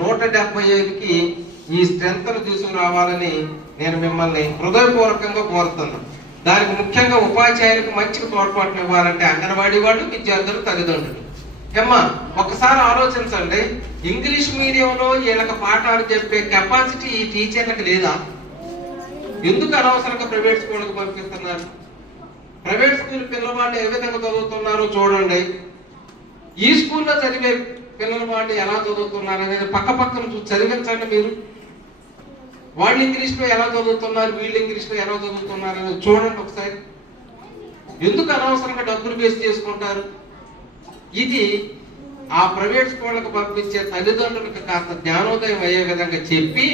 175కి ఈ స్ట్రెంత్ తీసుకురావాలని నేను మిమ్మల్ని హృదయపూర్వకంగా కోరుతున్నాను. దానికి ముఖ్యంగా ఉపాధ్యాయులకు మంచిగా తోడ్పాటును ఇవ్వాలంటే అంగన్వాడీ వాళ్ళు, విద్యార్థులు, తల్లిదండ్రులు. ఏమ్మా ఒకసారి ఆలోచించండి, ఇంగ్లీష్ మీడియంలో వీళ్ళకి పాఠాలు చెప్పే కెపాసిటీ ఈ టీచర్లకు లేదా? ఎందుకు అనవసరంగా ప్రైవేట్ స్కూళ్ళకి పంపిస్తున్నారు? ప్రైవేట్ స్కూల్ పిల్లవాళ్ళు ఏ విధంగా చదువుతున్నారో చూడండి, ఈ స్కూల్లో చదివే పిల్లల వాళ్ళు ఎలా చదువుతున్నారు అనేది పక్క పక్కన చూసి చదివించండి. మీరు వాళ్ళు ఇంగ్లీష్లో ఎలా చదువుతున్నారు, వీళ్ళు ఇంగ్లీష్లో ఎలా చదువుతున్నారు అనేది చూడండి ఒకసారి. ఎందుకు అనవసరంగా డబ్బులు వేస్ట్ చేసుకుంటారు? ఇది ఆ ప్రైవేట్ స్కూళ్ళకు పంపించే తల్లిదండ్రులకు కాస్త జ్ఞానోదయం అయ్యే విధంగా చెప్పి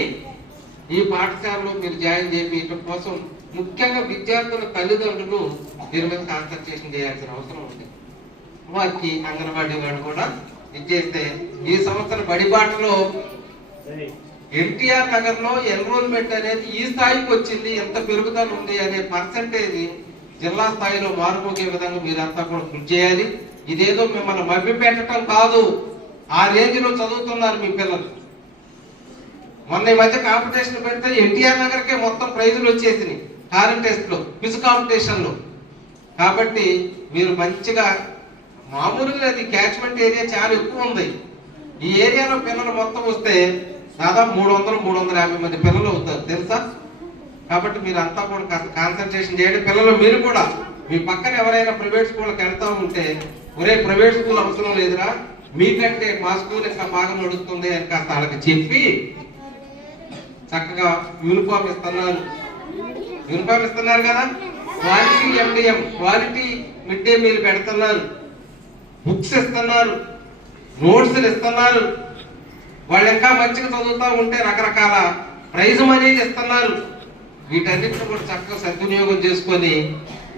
ఈ పాఠశాలలో మీరు జాయిన్ చేయడం కోసం ముఖ్యంగా విద్యార్థుల తల్లిదండ్రులు దీని మీద కాన్సన్ట్రేషన్ చేయాల్సిన అవసరం ఉంది. వారికి అంగన్వాడీ వాళ్ళు కూడా ఇచ్చేస్తే ఈ సంవత్సరం బడిబాటలో ఎన్టీఆర్ నగర్ లో ఎన్రోల్మెంట్ అనేది ఈ స్థాయికి వచ్చింది, ఎంత పెరుగుదల ఉంది అనే పర్సంటేజ్ జిల్లా స్థాయిలో మారుమోగే విధంగా మీరంతా కూడా కృషి చేయాలి. ఇదేదో మిమ్మల్ని మభ్య పెట్టడం కాదు, ఆ రేంజ్ లో చదువుతున్నారు మీ పిల్లలు. మొన్న ఈ మధ్య కాంపిటీషన్ పెడితే ఎన్టీఆర్ నగర్కే మొత్తం ప్రైజులు వచ్చేసినాయి టాలెంట్ టెస్ట్ లో, క్విజ్ కాంపిటీషన్ లో. కాబట్టి మీరు మంచిగా, మామూలుగా అది క్యాచ్మెంట్ ఏరియా చాలా ఎక్కువ ఉంది, ఈ ఏరియాలో పిల్లలు మొత్తం వస్తే దాదాపు 300-350 మంది పిల్లలు అవుతారు తెలుసా. కాబట్టి మీరు అంతా కూడా కాన్సన్ట్రేషన్ చేయండి. పిల్లలు మీరు కూడా మీ పక్కన ఎవరైనా ప్రైవేట్ స్కూల్కి వెళ్తా ఉంటే, ఒరే ప్రైవేట్ స్కూల్ అవసరం లేదురా, మీకంటే మా స్కూల్ ఇంకా బాగా నడుస్తుంది అని కాస్త వాళ్ళకి చెప్పి చక్కగా యూనిఫామ్ ఇస్తున్నారు కదా, quality MDM, quality mid day meal పెడుతున్నారు, బుక్స్ ఇస్తున్నారు, నోట్స్లు ఇస్తున్నారు. వాళ్ళు ఇంకా మంచిగా చదువుతూ ఉంటే రకరకాల ప్రైజ్ మనీ ఇస్తున్నారు. వీటన్నిటిని కూడా చక్కగా సద్వినియోగం చేసుకొని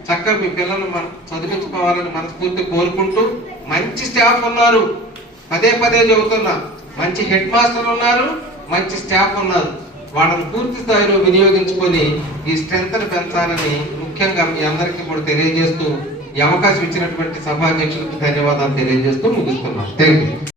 చక్కగా మీ పిల్లలు చదివించుకోవాలని మనస్ఫూర్తి కోరుకుంటూ, మంచి స్టాఫ్ ఉన్నారు, పదే చెబుతున్నా, మంచి హెడ్ మాస్టర్ ఉన్నారు, మంచి స్టాఫ్ ఉన్నారు. వాళ్ళని పూర్తి స్థాయిలో వినియోగించుకొని ఈ స్ట్రెంత్ ని పెంచాలని ముఖ్యంగా మీ అందరికీ కూడా తెలియజేస్తూ, ఈ అవకాశం ఇచ్చినటువంటి సభాధ్యక్షులకు ధన్యవాదాలు తెలియజేస్తూ ముగిస్తున్నాను. Thank you.